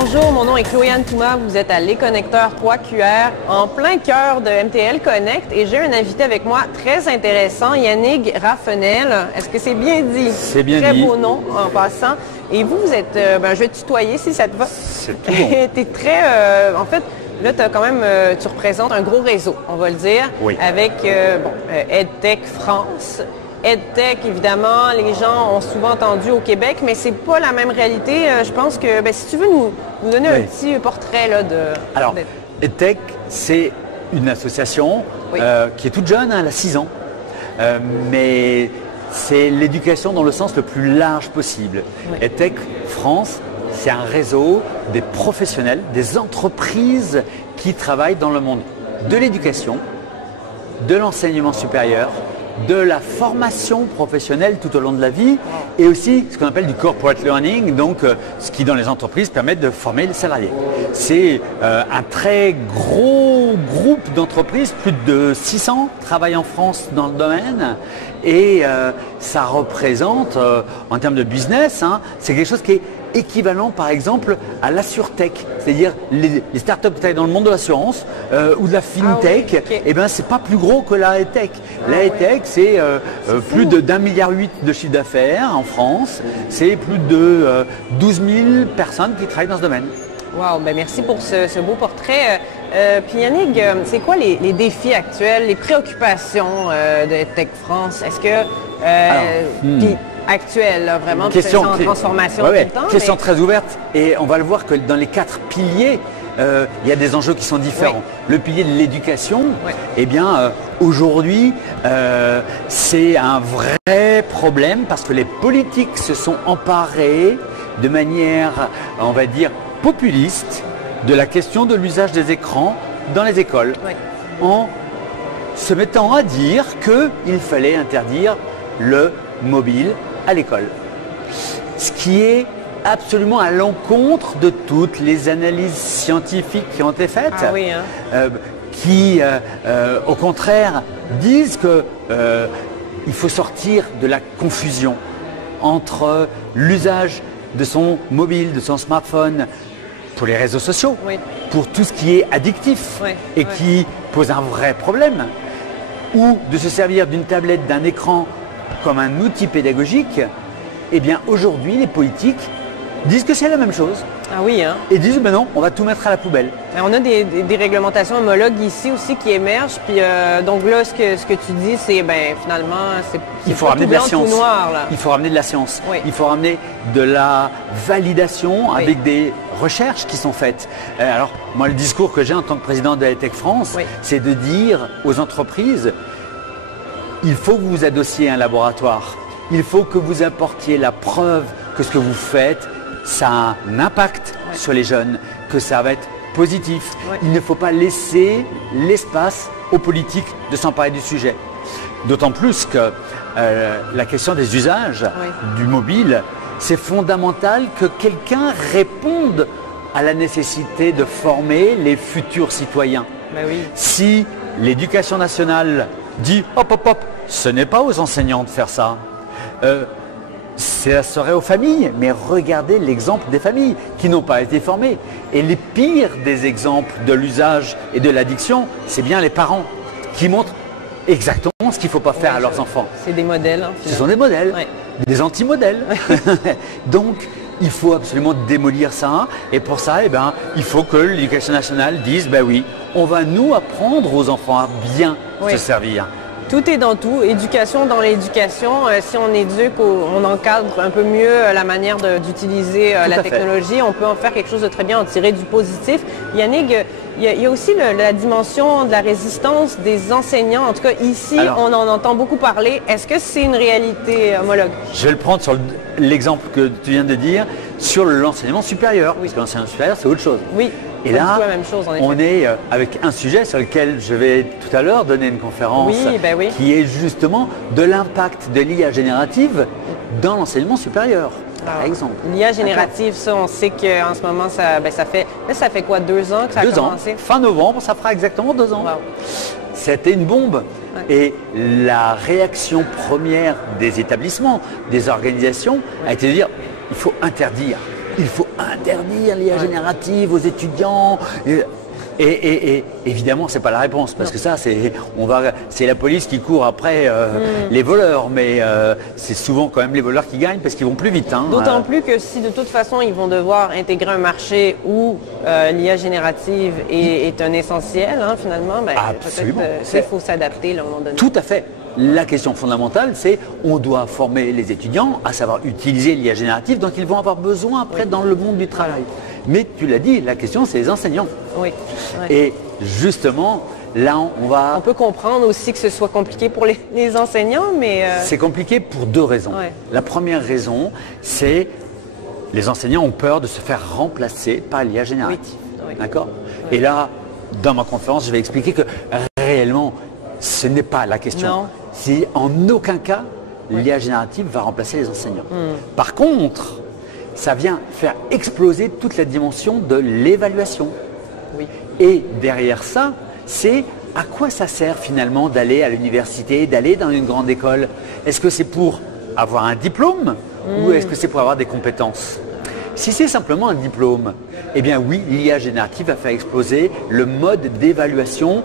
Bonjour, mon nom est Chloé-Anne Touma, vous êtes à Les Connecteurs 3QR, en plein cœur de MTL Connect, et j'ai un invité avec moi très intéressant, Yannick Raffenel. Est-ce que c'est bien dit? C'est bien très dit. Très beau nom en passant. Et vous êtes, je vais te tutoyer si ça te va. C'est tout bon. T'es très, en fait, là, tu représentes un gros réseau, on va le dire, oui. Avec EdTech France. EdTech, évidemment, les gens ont souvent entendu au Québec, mais c'est pas la même réalité. Je pense que, si tu veux nous donner un petit portrait là, de... Alors, EdTech, c'est une association qui est toute jeune, elle a 6 ans, mais c'est l'éducation dans le sens le plus large possible. Oui. EdTech France, c'est un réseau des professionnels, des entreprises qui travaillent dans le monde de l'éducation, de l'enseignement supérieur, de la formation professionnelle tout au long de la vie et aussi ce qu'on appelle du corporate learning, donc ce qui dans les entreprises permet de former les salariés. C'est un très gros groupe d'entreprises, plus de 600 travaillent en France dans le domaine et ça représente en termes de business, c'est quelque chose qui est équivalent par exemple à l'AssureTech, c'est-à-dire les startups qui travaillent dans le monde de l'assurance ou de la FinTech, et ben c'est pas plus gros que la EdTech. La EdTech c'est plus de d'1,8 milliard de chiffre d'affaires en France, c'est plus de 12 000 personnes qui travaillent dans ce domaine. Wow, merci pour ce beau portrait. Puis Yannick, c'est quoi les défis actuels, les préoccupations de EdTech France? Est-ce que actuelle, là, vraiment, question en transformation tout le temps. Question très ouverte et on va le voir que dans les 4 piliers, il y a des enjeux qui sont différents. Oui. Le pilier de l'éducation, eh bien, aujourd'hui, c'est un vrai problème parce que les politiques se sont emparés de manière, on va dire, populiste de la question de l'usage des écrans dans les écoles, en se mettant à dire qu'il fallait interdire le mobile à l'école. Ce qui est absolument à l'encontre de toutes les analyses scientifiques qui ont été faites, qui au contraire disent qu'il faut sortir de la confusion entre l'usage de son mobile, de son smartphone pour les réseaux sociaux, pour tout ce qui est addictif et qui pose un vrai problème, ou de se servir d'une tablette, d'un écran comme un outil pédagogique, eh bien aujourd'hui les politiques disent que c'est la même chose. Ah oui, hein? Et disent non, on va tout mettre à la poubelle. Et on a des réglementations homologues ici aussi qui émergent. Puis donc là, ce que tu dis, c'est finalement, il faut ramener de la science. Noir, là. Il faut ramener de la science. Il faut ramener de la validation avec des recherches qui sont faites. Alors moi, le discours que j'ai en tant que président de EdTech France, c'est de dire aux entreprises, il faut que vous vous adossiez à un laboratoire. Il faut que vous apportiez la preuve que ce que vous faites, ça a un impact sur les jeunes, que ça va être positif. Il ne faut pas laisser l'espace aux politiques de s'emparer du sujet. D'autant plus que la question des usages du mobile, c'est fondamental que quelqu'un réponde à la nécessité de former les futurs citoyens. Si l'éducation nationale dit hop, ce n'est pas aux enseignants de faire ça. Ça serait aux familles, mais regardez l'exemple des familles qui n'ont pas été formées. Et les pires des exemples de l'usage et de l'addiction, c'est bien les parents qui montrent exactement ce qu'il ne faut pas faire à leurs enfants. C'est des modèles. Ce sont des modèles, des anti-modèles. Donc, il faut absolument démolir ça. Et pour ça, il faut que l'éducation nationale dise, oui, on va nous apprendre aux enfants à bien se servir. Tout est dans tout, éducation dans l'éducation. Si on éduque, on encadre un peu mieux la manière d'utiliser la technologie, on peut en faire quelque chose de très bien, en tirer du positif. Yannick, il y a aussi la dimension de la résistance des enseignants. En tout cas, ici, on en entend beaucoup parler. Est-ce que c'est une réalité homologue? Je vais le prendre sur l'exemple que tu viens de dire, sur l'enseignement supérieur. Parce que l'enseignement supérieur, c'est autre chose. Oui. Et là, la même chose, en effet. On est avec un sujet sur lequel je vais tout à l'heure donner une conférence qui est justement de l'impact de l'IA générative dans l'enseignement supérieur, par exemple. L'IA générative, ça, on sait qu'en ce moment, ça fait quoi, 2 ans que ça a commencé? Fin novembre, ça fera exactement 2 ans. C'était une bombe. Et la réaction première des établissements, des organisations, a été de dire il faut interdire. il faut interdire l'IA générative aux étudiants. Et évidemment, c'est pas la réponse, parce que ça, c'est la police qui court après les voleurs, mais c'est souvent quand même les voleurs qui gagnent parce qu'ils vont plus vite. Hein. D'autant plus que si de toute façon ils vont devoir intégrer un marché où l'IA générative est un essentiel, hein, finalement, peut-être qu'il faut s'adapter à un moment donné. Tout à fait. La question fondamentale, c'est on doit former les étudiants à savoir utiliser l'IA générative, donc ils vont avoir besoin après dans le monde du travail. Mais tu l'as dit, la question c'est les enseignants. Oui. Et justement, là on peut comprendre aussi que ce soit compliqué pour les enseignants, mais... C'est compliqué pour deux raisons. Ouais. La première raison, c'est les enseignants ont peur de se faire remplacer par l'IA générative. Oui. D'accord ? Et là, dans ma conférence, je vais expliquer que réellement, ce n'est pas la question. Non. Si en aucun cas, l'IA générative va remplacer les enseignants. Par contre, ça vient faire exploser toute la dimension de l'évaluation. Oui. Et derrière ça, c'est à quoi ça sert finalement d'aller à l'université, d'aller dans une grande école? Est-ce que c'est pour avoir un diplôme ou est-ce que c'est pour avoir des compétences? Si c'est simplement un diplôme, eh bien oui, l'IA générative va faire exploser le mode d'évaluation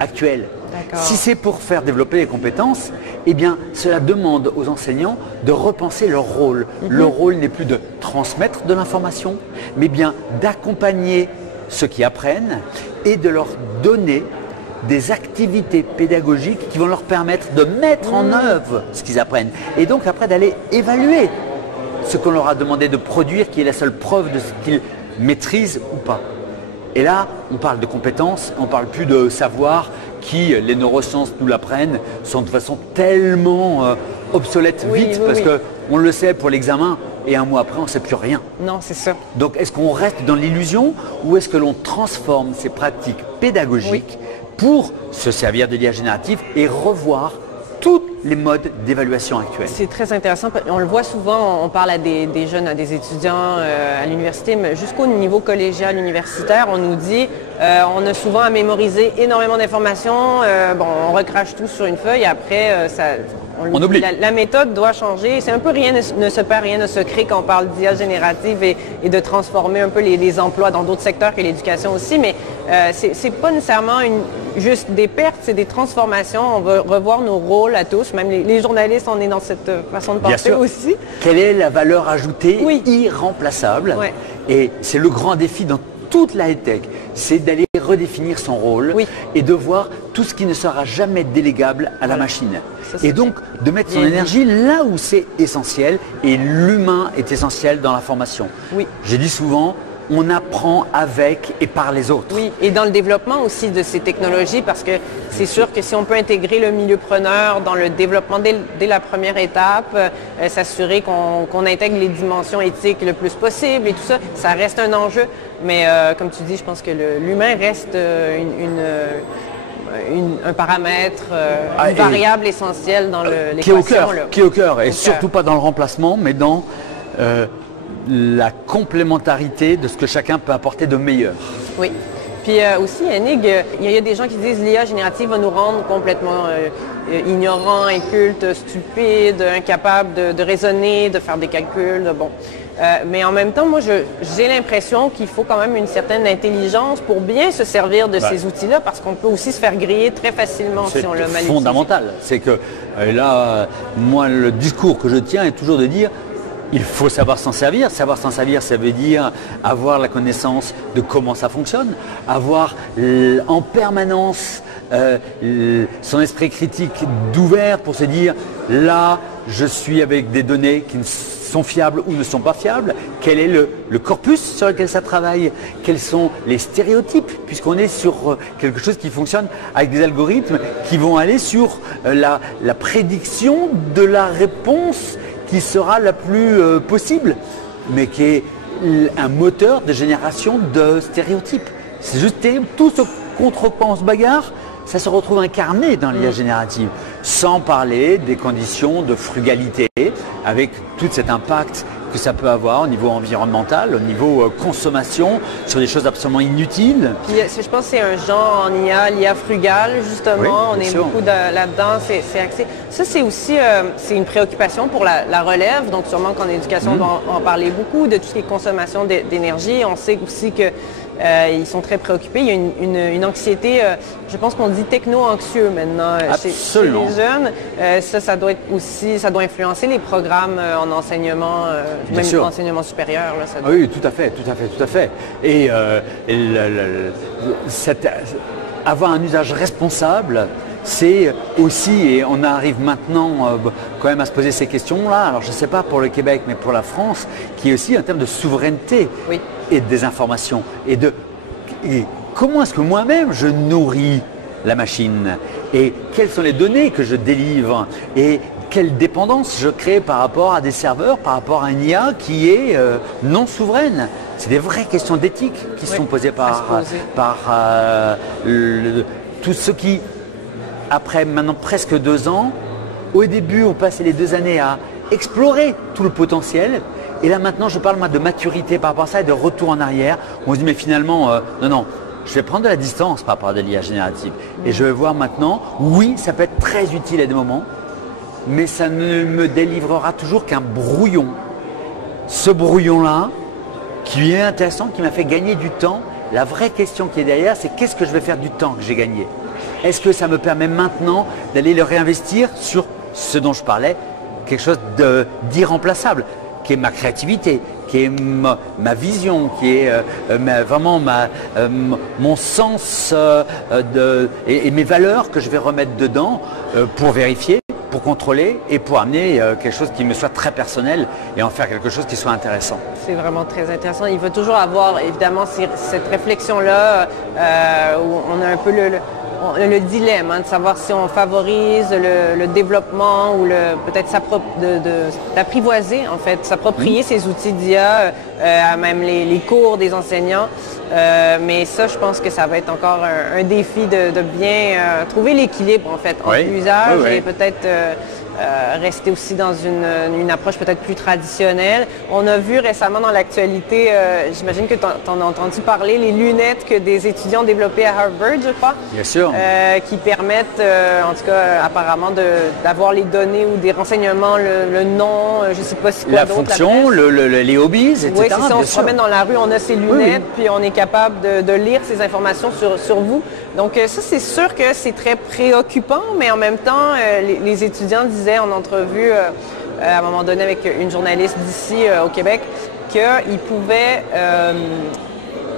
actuel. Si c'est pour faire développer les compétences, eh bien cela demande aux enseignants de repenser leur rôle. Leur rôle n'est plus de transmettre de l'information, mais bien d'accompagner ceux qui apprennent et de leur donner des activités pédagogiques qui vont leur permettre de mettre en œuvre ce qu'ils apprennent. Et donc après d'aller évaluer ce qu'on leur a demandé de produire, qui est la seule preuve de ce qu'ils maîtrisent ou pas. Et là, on parle de compétences, on ne parle plus de savoir qui, les neurosciences nous l'apprennent, sont de façon tellement obsolètes vite, parce qu'on le sait pour l'examen, et un mois après, on ne sait plus rien. Non, c'est ça. Donc, est-ce qu'on reste dans l'illusion ou est-ce que l'on transforme ces pratiques pédagogiques pour se servir de l'IA générative et revoir tous les modes d'évaluation actuels? C'est très intéressant. On le voit souvent, on parle à des jeunes, à des étudiants à l'université, mais jusqu'au niveau collégial, universitaire, on nous dit on a souvent à mémoriser énormément d'informations, on recrache tout sur une feuille, après on oublie. La méthode doit changer. C'est un peu rien ne se perd, rien ne se crée quand on parle d'IA générative et de transformer un peu les emplois dans d'autres secteurs que l'éducation aussi, mais c'est pas nécessairement juste des pertes, c'est des transformations. On va revoir nos rôles à tous, même les journalistes, on est dans cette façon de penser aussi. Quelle est la valeur ajoutée irremplaçable? Et c'est le grand défi dans toute la high-tech, c'est d'aller redéfinir son rôle et de voir tout ce qui ne sera jamais délégable à la machine. Et donc de mettre son énergie là où c'est essentiel, et l'humain est essentiel dans la formation. J'ai dit souvent, on apprend avec et par les autres. Oui, et dans le développement aussi de ces technologies, parce que c'est sûr que si on peut intégrer le milieu preneur dans le développement dès la première étape, s'assurer qu'on intègre les dimensions éthiques le plus possible et tout ça, ça reste un enjeu. Mais comme tu dis, je pense que l'humain reste un paramètre, une variable essentielle dans l'équation. Qui est au cœur, et surtout pas dans le remplacement, mais dans la complémentarité de ce que chacun peut apporter de meilleur. Oui. Puis aussi, Yannick, il y a des gens qui disent l'IA générative va nous rendre complètement ignorants, incultes, stupides, incapables de raisonner, de faire des calculs. Mais en même temps, moi, j'ai l'impression qu'il faut quand même une certaine intelligence pour bien se servir de ces outils-là, parce qu'on peut aussi se faire griller très facilement si on le mal utilise. C'est fondamental. C'est que là, moi, le discours que je tiens est toujours de dire il faut savoir s'en servir. Savoir s'en servir, ça veut dire avoir la connaissance de comment ça fonctionne, avoir en permanence son esprit critique d'ouvert pour se dire là, je suis avec des données qui sont fiables ou ne sont pas fiables, quel est le corpus sur lequel ça travaille, quels sont les stéréotypes, puisqu'on est sur quelque chose qui fonctionne avec des algorithmes qui vont aller sur la prédiction de la réponse qui sera la plus possible, mais qui est un moteur de génération de stéréotypes. C'est juste terrible. Tout ce contre-quoi on se bagarre, ça se retrouve incarné dans l'IA générative, sans parler des conditions de frugalité, avec tout cet impact que ça peut avoir au niveau environnemental, au niveau consommation, sur des choses absolument inutiles. Puis, je pense que c'est un genre en IA, l'IA frugale, justement. Oui, on est sûr. beaucoup là-dedans. C'est axé. Ça, c'est aussi c'est une préoccupation pour la relève. Donc, sûrement qu'en éducation, on doit en parler beaucoup de tout ce qui est consommation d'énergie. On sait aussi que ils sont très préoccupés. Il y a une anxiété, je pense qu'on dit techno-anxieux maintenant chez les jeunes. Ça doit être aussi, ça doit influencer les programmes en enseignement, même enseignement supérieur. Là, ça doit... Oui, tout à fait. Et avoir un usage responsable, c'est aussi, et on arrive maintenant quand même à se poser ces questions-là, alors je ne sais pas pour le Québec, mais pour la France, qui est aussi un terme de souveraineté et de désinformation. Et comment est-ce que moi-même je nourris la machine? Et quelles sont les données que je délivre? Et quelle dépendance je crée par rapport à des serveurs, par rapport à une IA qui est non souveraine? C'est des vraies questions d'éthique qui sont posées par tous ceux qui, après maintenant presque 2 ans, au début on passait les 2 années à explorer tout le potentiel. Et là maintenant je parle moi de maturité par rapport à ça et de retour en arrière. On se dit mais finalement, non, je vais prendre de la distance par rapport à de l'IA générative. Et je vais voir maintenant, oui ça peut être très utile à des moments, mais ça ne me délivrera toujours qu'un brouillon. Ce brouillon-là, qui est intéressant, qui m'a fait gagner du temps. La vraie question qui est derrière, c'est qu'est-ce que je vais faire du temps que j'ai gagné? Est-ce que ça me permet maintenant d'aller le réinvestir sur ce dont je parlais, quelque chose d'irremplaçable, qui est ma créativité, qui est ma vision, qui est vraiment mon sens et mes valeurs que je vais remettre dedans pour vérifier, pour contrôler et pour amener quelque chose qui me soit très personnel et en faire quelque chose qui soit intéressant. C'est vraiment très intéressant. Il va toujours avoir évidemment cette réflexion-là où on a un peu le dilemme de savoir si on favorise le développement ou peut-être d'apprivoiser en fait, s'approprier ces outils d'IA à même les cours des enseignants. Mais ça, je pense que ça va être encore un défi de bien trouver l'équilibre en fait entre l'usage et peut-être rester aussi dans une approche peut-être plus traditionnelle. On a vu récemment dans l'actualité, j'imagine que tu en as entendu parler, les lunettes que des étudiants ont développées à Harvard, je crois. Bien sûr. Qui permettent, en tout cas apparemment, d'avoir les données ou des renseignements, le nom, je ne sais pas si quoi d'autre. La fonction, les hobbies, etc. Oui, c'est ça, on se promène dans la rue, on a ces lunettes, puis on est capable de lire ces informations sur vous. Donc ça, c'est sûr que c'est très préoccupant, mais en même temps, les étudiants disaient en entrevue à un moment donné avec une journaliste d'ici au Québec qu'ils pouvaient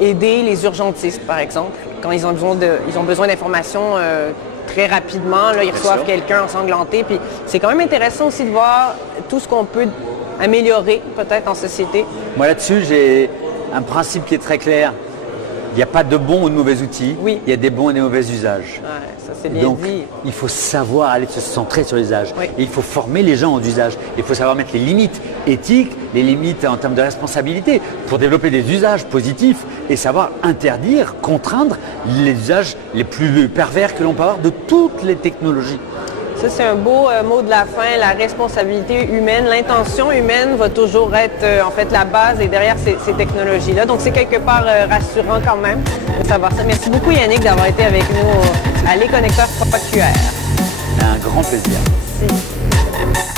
aider les urgentistes, par exemple, quand ils ont besoin d'informations très rapidement. Là, ils reçoivent quelqu'un ensanglanté. Puis c'est quand même intéressant aussi de voir tout ce qu'on peut améliorer peut-être en société. Moi là-dessus, j'ai un principe qui est très clair. Il n'y a pas de bons ou de mauvais outils, il y a des bons et des mauvais usages. Ouais, ça c'est bien Donc, dit. il faut savoir aller se centrer sur l'usage. Oui. Et il faut former les gens aux usages. Il faut savoir mettre les limites éthiques, les limites en termes de responsabilité pour développer des usages positifs et savoir interdire, contraindre les usages les plus pervers que l'on peut avoir de toutes les technologies. Ça, c'est un beau mot de la fin, la responsabilité humaine. L'intention humaine va toujours être en fait la base et derrière ces technologies-là. Donc, c'est quelque part rassurant quand même de savoir ça. Merci beaucoup Yannick d'avoir été avec nous à Les Connecteurs 3QR. Un grand plaisir. Merci.